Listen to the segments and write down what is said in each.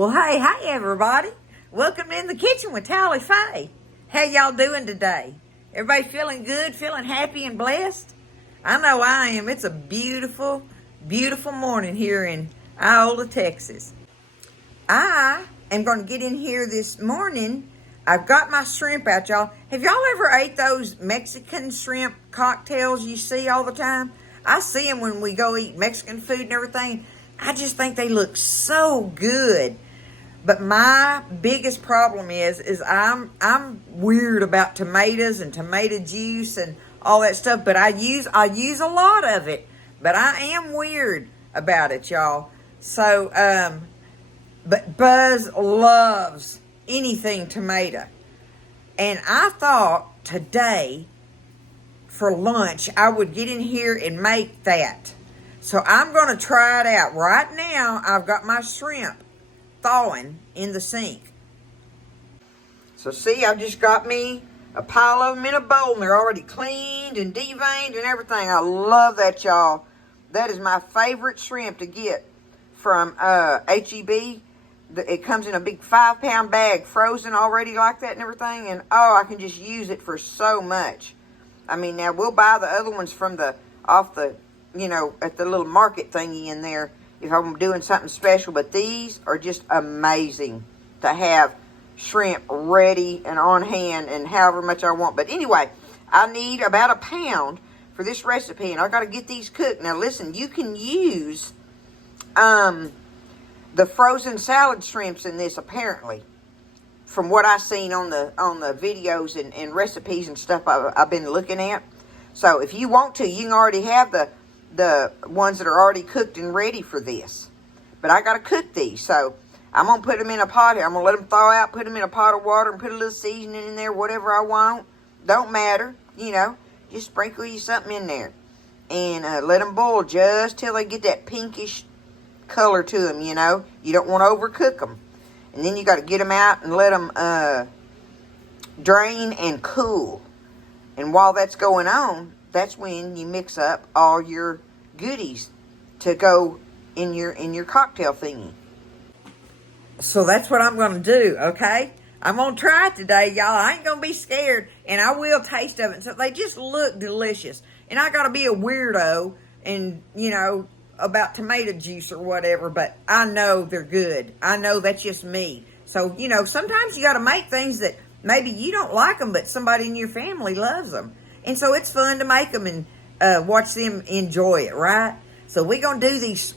Well, hey, everybody. Welcome in the kitchen with Tally Faye. How y'all doing today? Everybody feeling good, feeling happy and blessed? I know I am. It's a beautiful, beautiful morning here in Iola, Texas. I am going to get in here this morning. I've got my shrimp out, y'all. Have y'all ever ate those Mexican shrimp cocktails you see all the time? I see them when we go eat Mexican food and everything. I just think they look so good. But my biggest problem is I'm weird about tomatoes and tomato juice and all that stuff. But I use a lot of it. But I am weird about it, y'all. So but Buzz loves anything tomato, and I thought today for lunch I would get in here and make that. So I'm going to try it out right now. I've got my shrimp thawing in the sink. So see, I've just got me a pile of them in a bowl, and they're already cleaned and deveined and everything. I love that, y'all. That is my favorite shrimp to get from H-E-B. It comes in a big 5-pound bag, frozen already like that and everything, and oh, I can just use it for so much. I mean, now we'll buy the other ones from off the, at the little market thingy in there if I'm doing something special, but these are just amazing to have shrimp ready and on hand and however much I want. But anyway, I need about a pound for this recipe, and I got to get these cooked. Now listen, you can use the frozen salad shrimps in this, apparently, from what I've seen on the videos and recipes and stuff I've been looking at. So if you want to, you can already have the ones that are already cooked and ready for this. But I got to cook these, so I'm going to put them in a pot here. I'm going to let them thaw out, put them in a pot of water, and put a little seasoning in there, whatever I want. Don't matter, just sprinkle you something in there. And let them boil just till they get that pinkish color to them, You don't want to overcook them. And then you got to get them out and let them drain and cool. And while that's going on, that's when you mix up all your goodies to go in your cocktail thingy. So that's what I'm going to do, okay? I'm going to try it today, y'all. I ain't going to be scared, and I will taste of it. So they just look delicious. And I got to be a weirdo and, about tomato juice or whatever, but I know they're good. I know that's just me. So, sometimes you got to make things that maybe you don't like them, but somebody in your family loves them. And so it's fun to make them and watch them enjoy it, right? So we're going to do these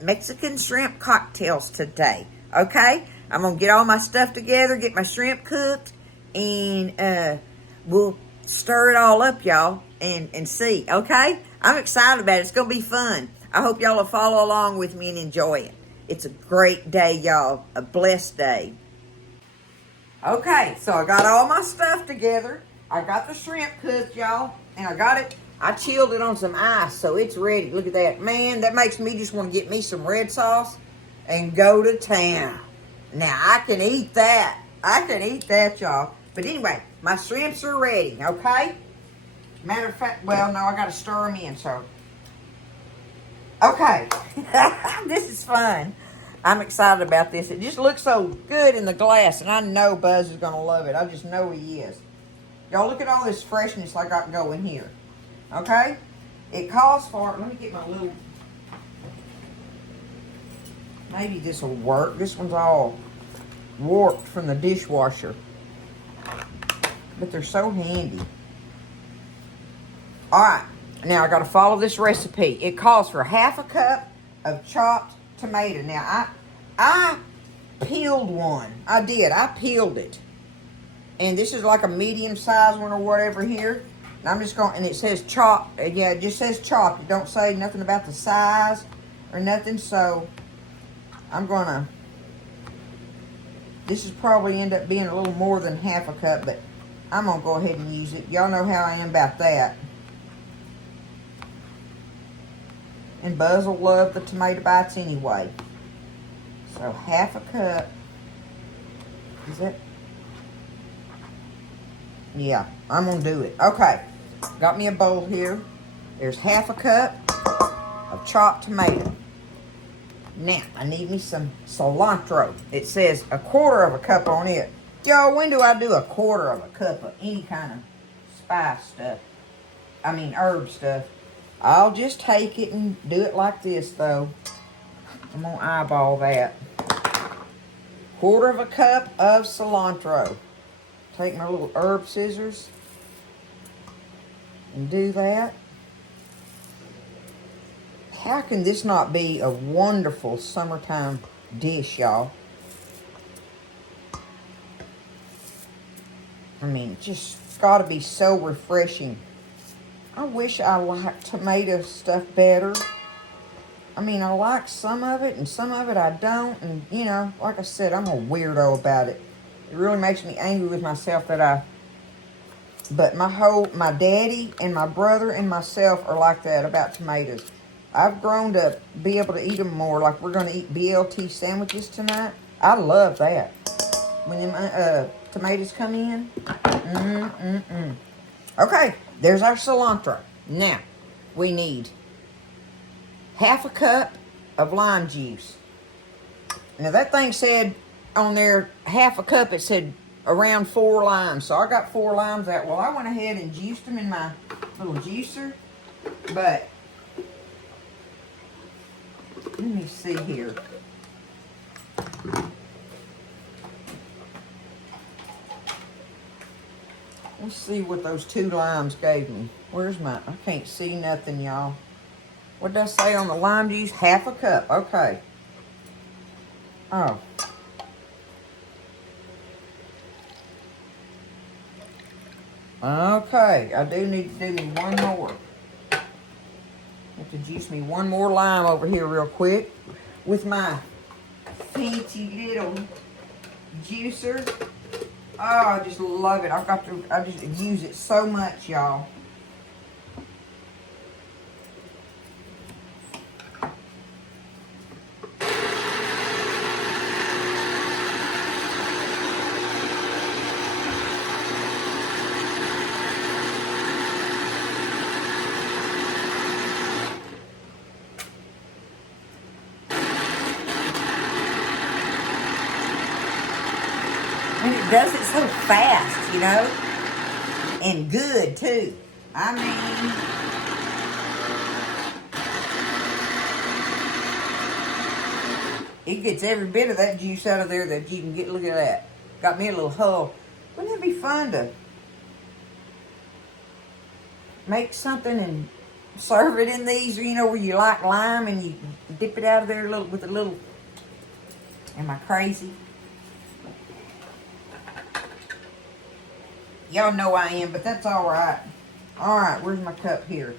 Mexican shrimp cocktails today, okay? I'm going to get all my stuff together, get my shrimp cooked, and we'll stir it all up, y'all, and see, okay? I'm excited about it. It's going to be fun. I hope y'all will follow along with me and enjoy it. It's a great day, y'all. A blessed day. Okay, so I got all my stuff together. I got the shrimp cooked, y'all. And I chilled it on some ice, so it's ready. Look at that. Man, that makes me just want to get me some red sauce and go to town. Now, I can eat that. Y'all. But anyway, my shrimps are ready, okay? Matter of fact, well, no, I got to stir them in, so. Okay, this is fun. I'm excited about this. It just looks so good in the glass, and I know Buzz is going to love it. I just know he is. Y'all look at all this freshness I got going here. Okay? It calls for, let me get my little, maybe this will work. This one's all warped from the dishwasher. But they're so handy. Alright. Now, I got to follow this recipe. It calls for half a cup of chopped tomato. Now, I peeled one. I did. I peeled it. And this is like a medium-sized one or whatever here. And I'm just going, and it says chopped. Yeah, it just says chopped. It don't say nothing about the size or nothing. So, I'm going to, this is probably end up being a little more than half a cup, but I'm going to go ahead and use it. Y'all know how I am about that. And Buzz will love the tomato bites anyway. So half a cup. Is that? Yeah, I'm going to do it. Okay. Got me a bowl here. There's half a cup of chopped tomato. Now, I need me some cilantro. It says 1/4 of a cup on it. Y'all, when do I do 1/4 of a cup of any kind of spice stuff? I mean, herb stuff. I'll just take it and do it like this, though. I'm going to eyeball that. 1/4 of a cup of cilantro. Take my little herb scissors and do that. How can this not be a wonderful summertime dish, y'all? I mean, it just got to be so refreshing. I wish I liked tomato stuff better. I mean, I like some of it, and some of it I don't. And, you know, like I said, I'm a weirdo about it. It really makes me angry with myself that But my daddy and my brother and myself are like that about tomatoes. I've grown to be able to eat them more. Like, we're going to eat BLT sandwiches tonight. I love that. When them tomatoes come in. Okay, there's our cilantro. Now, we need 1/2 cup of lime juice. Now, that thing said on there, 1/2 cup, it said around 4 limes. So, I got 4 limes out. Well, I went ahead and juiced them in my little juicer. But, let me see here. Let's see what those 2 limes gave me. Where's my... I can't see nothing, y'all. What did I say on the lime juice? 1/2 cup. Okay. Oh. Okay. I do need to do me one more. Have to juice me one more lime over here real quick with my fancy little juicer. Oh, I just love it. I just use it so much, y'all. And it does it so fast, you know, and good too. I mean, it gets every bit of that juice out of there that you can get. Look at that. Got me a little hull. Wouldn't it be fun to make something and serve it in these, you know, where you like lime and you dip it out of there with a little, am I crazy? Y'all know I am, but that's all right. All right, where's my cup here?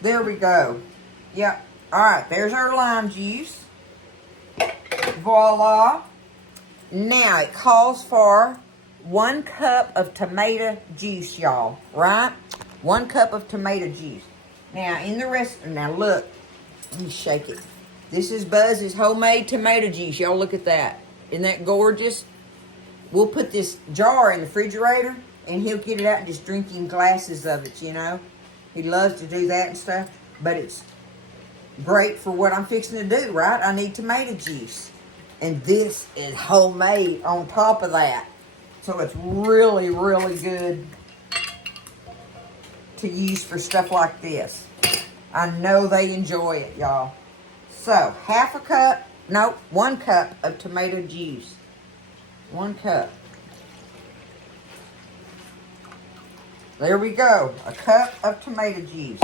There we go. Yep. All right, there's our lime juice. Voila. Now, it calls for 1 cup of tomato juice, y'all. Right? 1 cup of tomato juice. Now, in the rest... Now, look. Let me shake it. This is Buzz's homemade tomato juice. Y'all look at that. Isn't that gorgeous? We'll put this jar in the refrigerator, and he'll get it out and just drink in glasses of it, you know. He loves to do that and stuff, but it's great for what I'm fixing to do, right? I need tomato juice, and this is homemade on top of that. So it's really, really good to use for stuff like this. I know they enjoy it, y'all. So, 1/2 cup, no, 1 cup of tomato juice. 1 cup. There we go. A cup of tomato juice.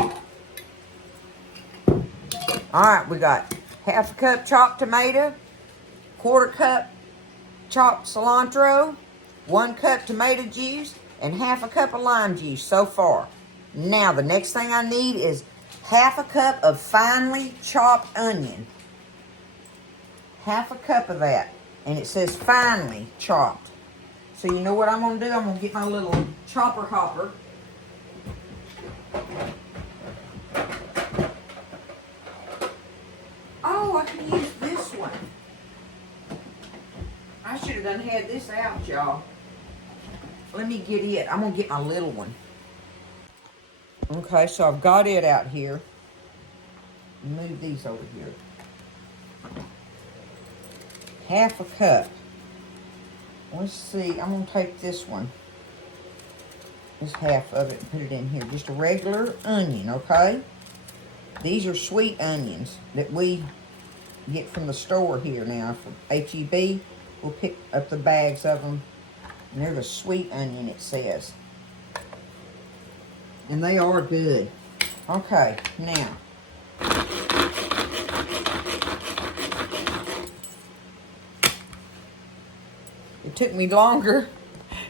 Alright, we got 1/2 cup chopped tomato, 1/4 cup chopped cilantro, 1 cup tomato juice, and 1/2 cup of lime juice so far. Now, the next thing I need is 1/2 cup of finely chopped onion. 1/2 cup of that. And it says finely chopped. So you know what I'm going to do? I'm going to get my little chopper hopper. Oh, I can use this one. I should have done had this out, y'all. Let me get it. I'm going to get my little one. Okay, so I've got it out here. Move these over here. Half a cup. Let's see, I'm going to take this one. Just half of it and put it in here. Just a regular onion, okay? These are sweet onions that we get from the store here now from H-E-B. We'll pick up the bags of them. And they're the sweet onion, it says. And they are good. Okay, now. It took me longer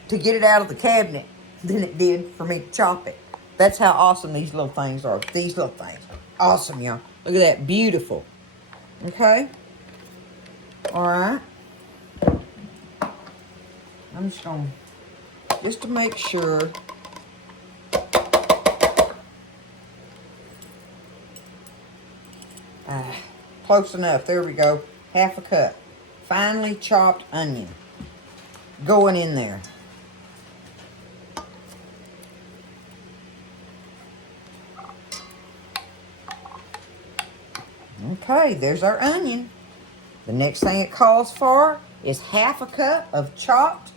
to get it out of the cabinet than it did for me to chop it. That's how awesome these little things are. These little things. Awesome, y'all. Look at that. Beautiful. Okay? Alright. I'm just going to, just to make sure. Close enough. There we go. Half a cup. Finely chopped onion. Going in there. Okay, there's our onion. The next thing it calls for is half a cup of chopped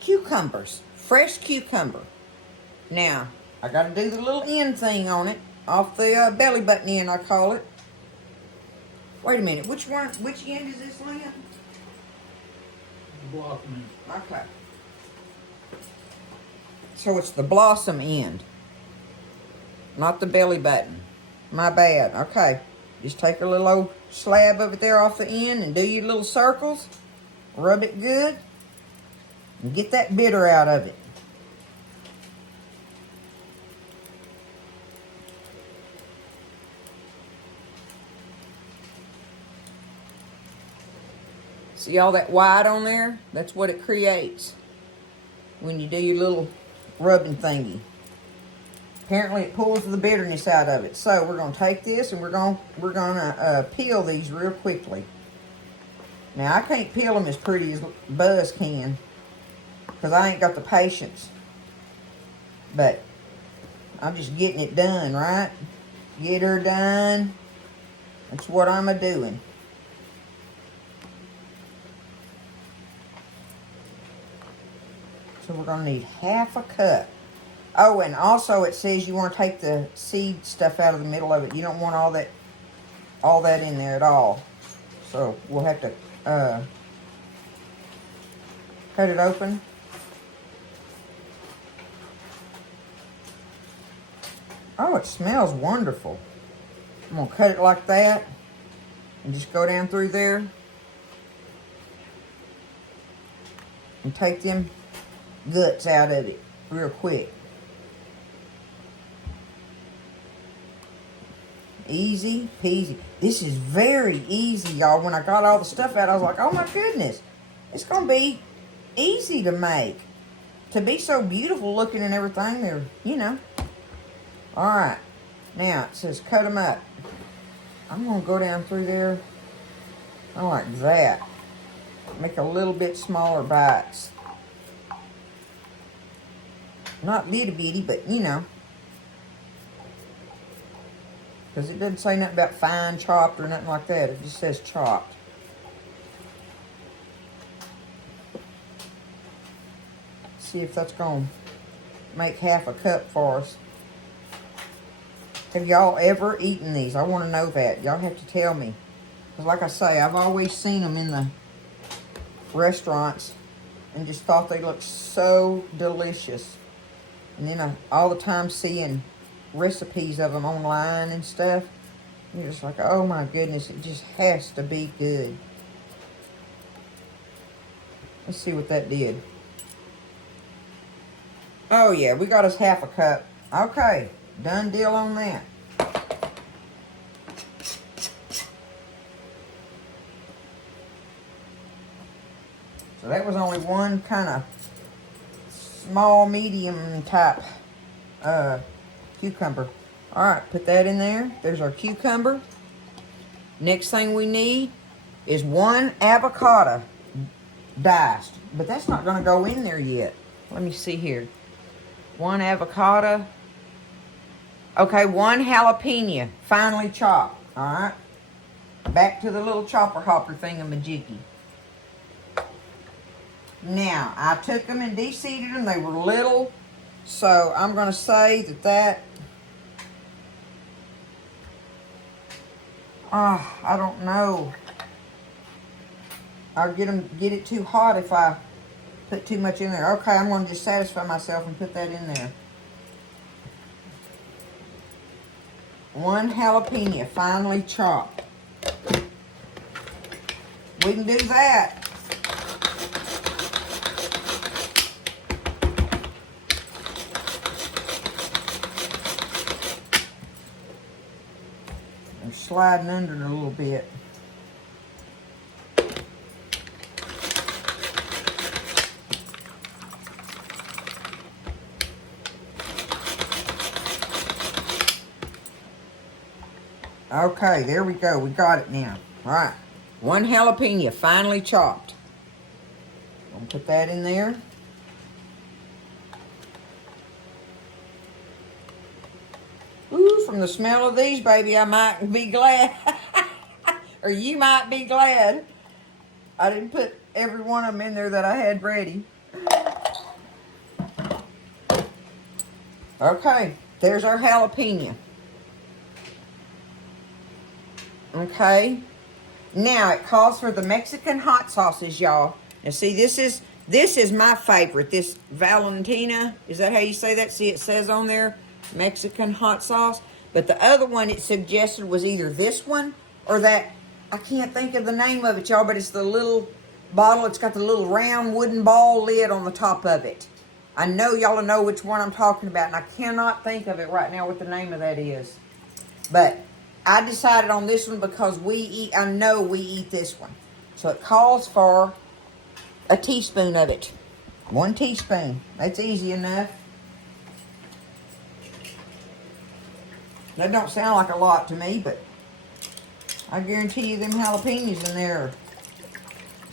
cucumbers. Fresh cucumber. Now, I got to do the little end thing on it. Off the belly button end, I call it. Wait a minute. Which end is this, Lynn? The blossom end. Okay. So it's the blossom end. Not the belly button. My bad. Okay. Just take a little old slab of it there off the end and do your little circles. Rub it good. And get that bitter out of it. See all that white on there? That's what it creates when you do your little rubbing thingy. Apparently it pulls the bitterness out of it. So we're going to take this and we're going to peel these real quickly. Now I can't peel them as pretty as Buzz can because I ain't got the patience. But I'm just getting it done, right? Get her done. That's what I'm a-doing. So we're going to need half a cup. Oh, and also it says you want to take the seed stuff out of the middle of it. You don't want all that in there at all. So we'll have to cut it open. Oh, it smells wonderful. I'm going to cut it like that and just go down through there and take them guts out of it real quick. Easy peasy. This is very easy, y'all. When I got all the stuff out, I was like, oh my goodness. It's going to be easy to make. To be so beautiful looking and everything, they're, you know. Alright. Now, it says cut them up. I'm going to go down through there. I like that. Make a little bit smaller bites. Not little bitty, but you know. Because it doesn't say nothing about fine chopped or nothing like that. It just says chopped. See if that's going to make half a cup for us. Have y'all ever eaten these? I want to know that. Y'all have to tell me. Because like I say, I've always seen them in the restaurants and just thought they looked so delicious. And then all the time seeing recipes of them online and stuff. You're just like, oh my goodness, it just has to be good. Let's see what that did. Oh yeah, we got us half a cup. Okay, done deal on that. So that was only one kind of small, medium type cucumber. Alright, put that in there. There's our cucumber. Next thing we need is one avocado diced. But that's not going to go in there yet. Let me see here. One avocado. Okay, one jalapeno, finely chopped. All right. Back to the little chopper hopper thingamajiggy. Now, I took them and de-seeded them. They were little. So, I'm going to say that I don't know. I'll get it too hot if I put too much in there. Okay, I'm going to just satisfy myself and put that in there. One jalapeno, finely chopped. We can do that. And sliding under it a little bit. Okay, there we go. We got it now. All right. One jalapeno, finely chopped. I'm going to put that in there. Ooh, from the smell of these, baby, I might be glad. Or you might be glad I didn't put every one of them in there that I had ready. Okay, there's our jalapeno. Okay. Now it calls for the Mexican hot sauces, y'all. Now see, this is my favorite. This Valentina, is that how you say that? See, it says on there Mexican hot sauce. But the other one it suggested was either this one or that, I can't think of the name of it, y'all, but it's the little bottle. It's got the little round wooden ball lid on the top of it. I know y'all know which one I'm talking about, and I cannot think of it right now what the name of that is. But I decided on this one because I know we eat this one. So it calls for a teaspoon of it. 1 teaspoon. That's easy enough. That don't sound like a lot to me, but I guarantee you them jalapenos in there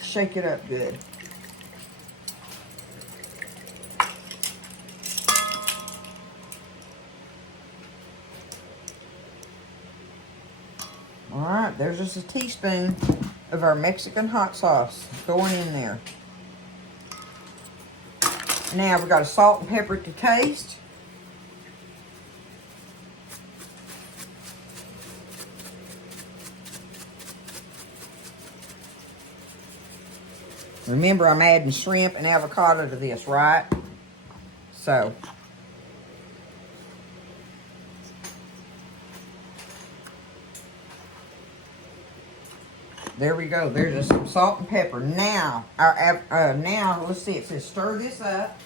shake it up good. Alright, there's just a teaspoon of our Mexican hot sauce going in there. Now we've got a salt and pepper to taste. Remember, I'm adding shrimp and avocado to this, right? So, there we go. There's just some salt and pepper. Now, now let's see. It says stir this up.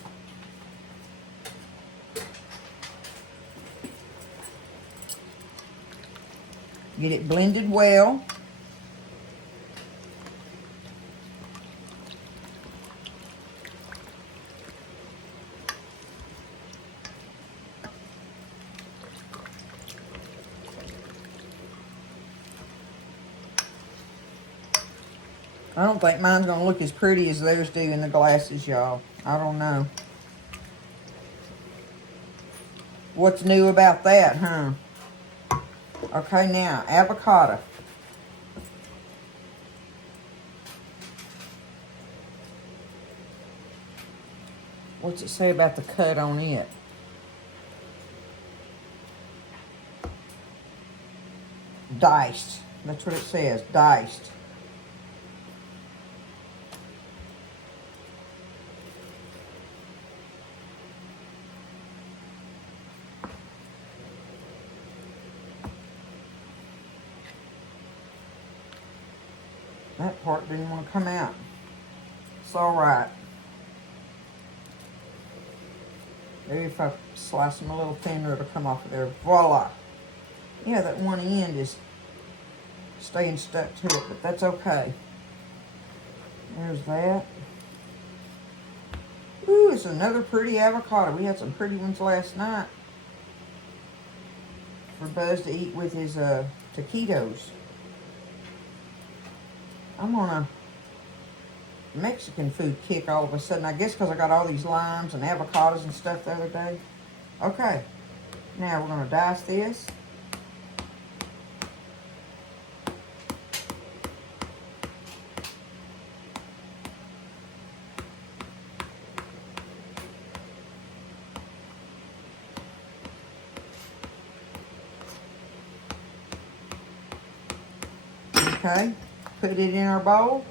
Get it blended well. I don't think mine's going to look as pretty as theirs do in the glasses, y'all. I don't know. What's new about that, huh? Okay, now, avocado. What's it say about the cut on it? Diced. That's what it says, diced. That part didn't want to come out. It's all right. Maybe if I slice them a little thinner, it'll come off of there. Voila. Yeah, that one end is staying stuck to it, but that's okay. There's that. Ooh, it's another pretty avocado. We had some pretty ones last night for Buzz to eat with his taquitos. I'm on a Mexican food kick all of a sudden. I guess because I got all these limes and avocados and stuff the other day. Okay. Now we're going to dice this. Okay, put it in our bowl.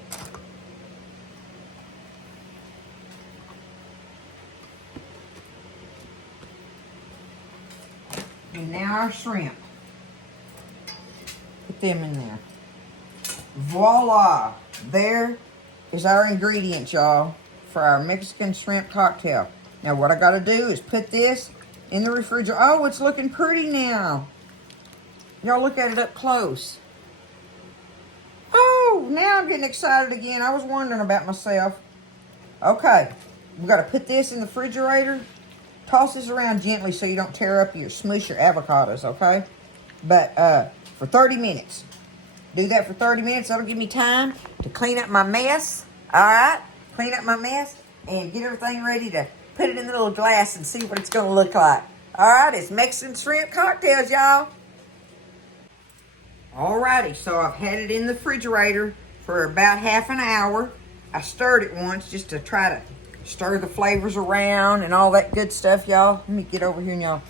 And now our shrimp. Put them in there. Voila! There is our ingredients, y'all, for our Mexican shrimp cocktail. Now what I gotta do is put this in the refrigerator. Oh, it's looking pretty now. Y'all look at it up close. Oh, now I'm getting excited again. I was wondering about myself. Okay, we gotta put this in the refrigerator. Toss this around gently so you don't tear up smush your avocados, okay? But for 30 minutes. Do that for 30 minutes. That'll give me time to clean up my mess. All right? Clean up my mess and get everything ready to put it in the little glass and see what it's going to look like. All right? It's Mexican shrimp cocktails, y'all. All righty. So I've had it in the refrigerator for about half an hour. I stirred it once just to try to stir the flavors around and all that good stuff, y'all. Let me get over here and y'all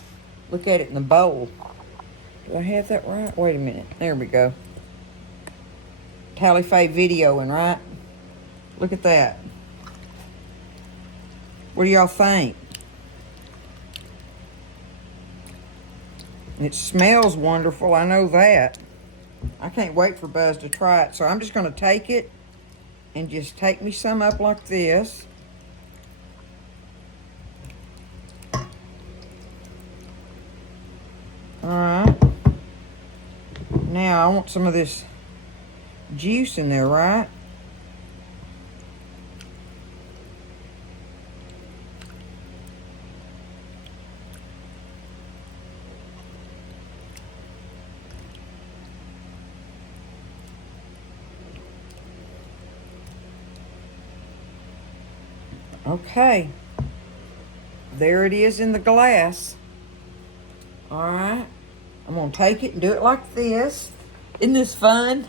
look at it in the bowl. Do I have that right? Wait a minute. There we go. Tally Faye videoing, right? Look at that. What do y'all think? It smells wonderful, I know that. I can't wait for Buzz to try it. So I'm just going to take it and just take me some up like this. Alright. Now I want some of this juice in there, right? Okay. There it is in the glass. Alright. I'm going to take it and do it like this. Isn't this fun?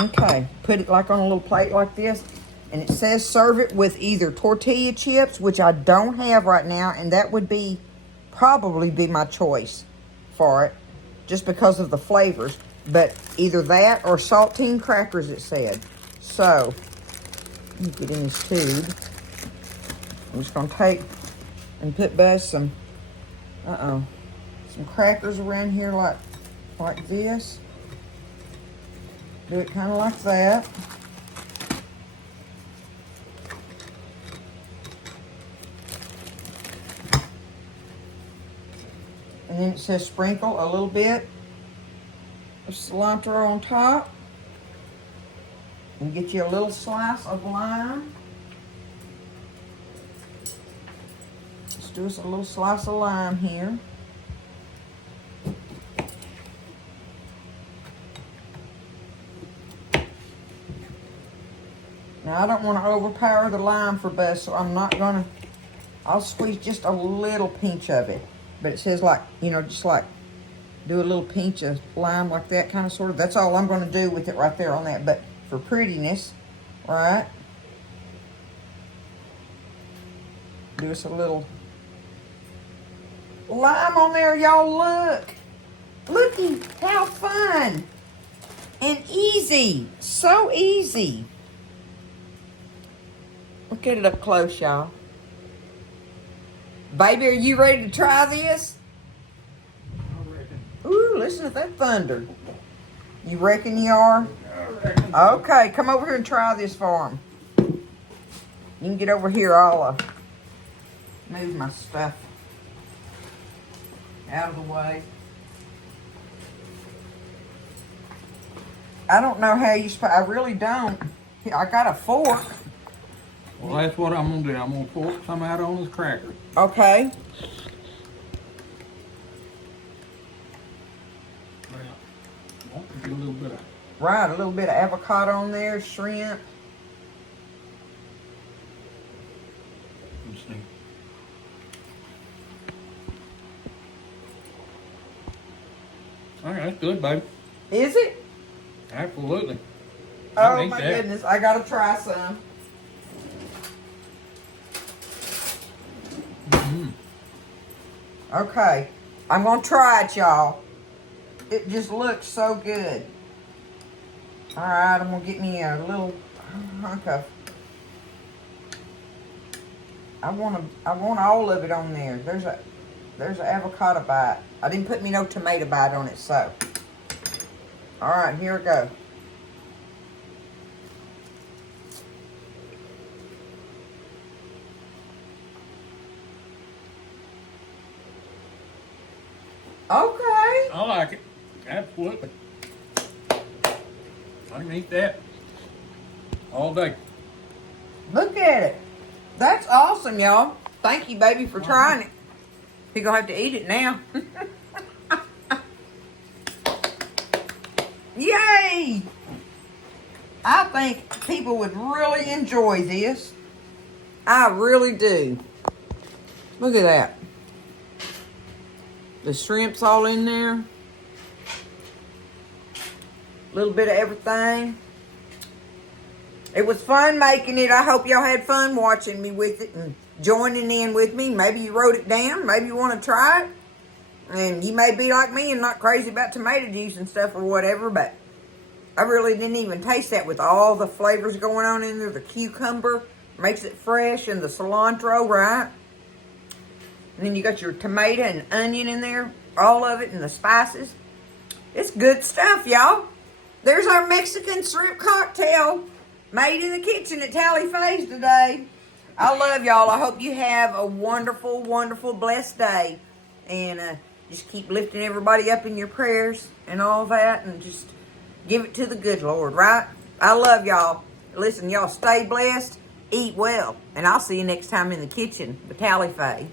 Okay. Put it like on a little plate like this. And it says serve it with either tortilla chips, which I don't have right now. And that would probably be my choice for it. Just because of the flavors. But either that or saltine crackers, it said. So, let me get in this tube. I'm just going to take and put Buzz some crackers around here like this. Do it kind of like that. And then it says sprinkle a little bit of cilantro on top. And get you a little slice of lime. Let's do us a little slice of lime here. Now I don't want to overpower the lime for Buzz, so I'm not going to, I'll squeeze just a little pinch of it. But it says like, just like do a little pinch of lime like that kind of sort of. That's all I'm going to do with it right there on that. But for prettiness, right? Do us a little lime on there, y'all. Look. Looky how fun and easy. So easy. Look at it up close, y'all. Baby, are you ready to try this? I reckon. Ooh, listen to that thunder. You reckon you are? I reckon. Okay, come over here and try this for him. You can get over here. I'll move my stuff out of the way. I don't know how I really don't. I got a fork. Well, that's what I'm going to do. I'm going to fork some out on this cracker. Okay. Well, get a little bit of. Right, a little bit of avocado on there, shrimp. Let's see. All right, that's good, baby. Is it? Absolutely. I Oh eat my that. goodness, I gotta try some. Okay, I'm gonna try it, y'all. It just looks so good. All right, I'm gonna get me a little hunk of. I want all of it on there. There's an avocado bite. I didn't put me no tomato bite on it, so. All right, here we go. Okay. I like it. Absolutely. I can eat that all day. Look at it. That's awesome, y'all. Thank you, baby, for trying it. You're going to have to eat it now. Yay! I think people would really enjoy this. I really do. Look at that. The shrimp's all in there. A little bit of everything. It was fun making it. I hope y'all had fun watching me with it and joining in with me. Maybe you wrote it down. Maybe you want to try it. And you may be like me and not crazy about tomato juice and stuff or whatever, but I really didn't even taste that with all the flavors going on in there. The cucumber makes it fresh and the cilantro, right? And then you got your tomato and onion in there, all of it, and the spices. It's good stuff, y'all. There's our Mexican shrimp cocktail made in the kitchen at Tally Faye's today. I love y'all. I hope you have a wonderful, wonderful, blessed day. And just keep lifting everybody up in your prayers and all that. And just give it to the good Lord, right? I love y'all. Listen, y'all stay blessed, eat well. And I'll see you next time in the kitchen with Tally Faye.